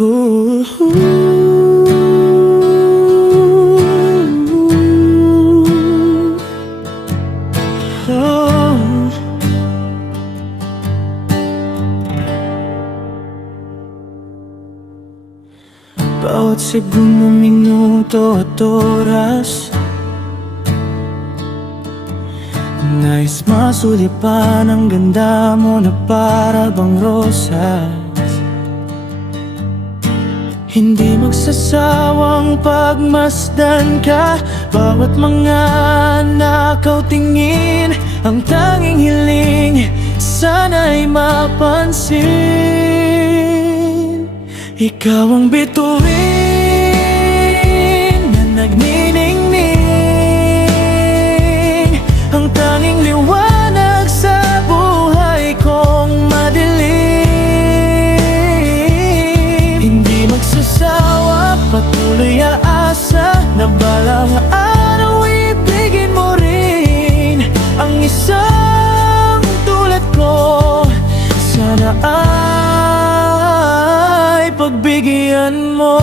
Ooh. Oh. Bawat segundo, minuto at oras, nais masulipan ang ganda mo na para bang rosas. Hindi magsasawang pagmasdan ka, bawat mga nakaw tingin, ang tanging hiling sana'y mapansin. Ikaw ang bituin na nagniningning, ang tanging liwanag sa buhay kong madilim. Hindi magsasawa, patuloy aasa na balang araw ibigin mo rin ang isang tulad ko. Sana ay pagbigyan mo.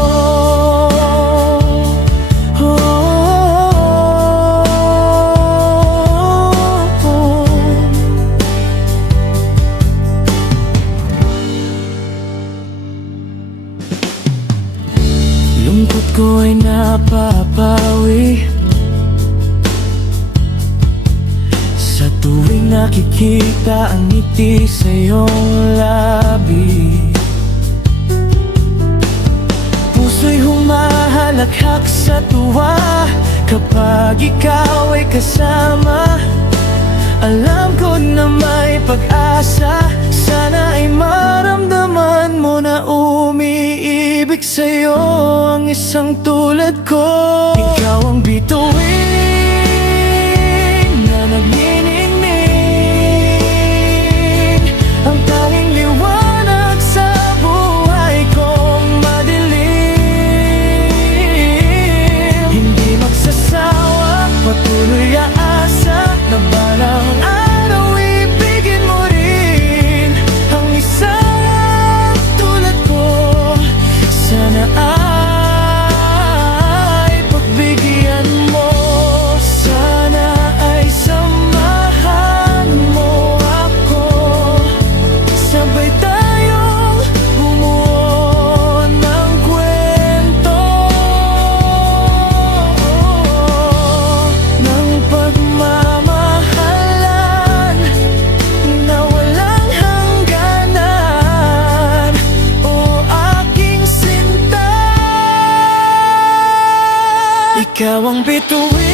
Lungkot ko ay napapawi sa tuwing nakikita ang ngiti sa iyong labi. Puso'y humahalakhak sa tuwa kapag ikaw ay kasama. Alam ko na may pag-asa, sana ay maramdaman mo na umiibig sa'yo ang isang tulad ko. Ikaw ang bituin na nagniningning, ang tanging liwanag sa buhay kong madilim. Hindi magsasawa, patuloy aasa na balang araw ibigin mo rin ang isang tulad ko. Sana ay pagbigyan mo, sana ay samahan mo ako, sabay tayong bumuo ng kwento ng pagmamahalan na walang hangganan. O aking sinta, ikaw ang bituin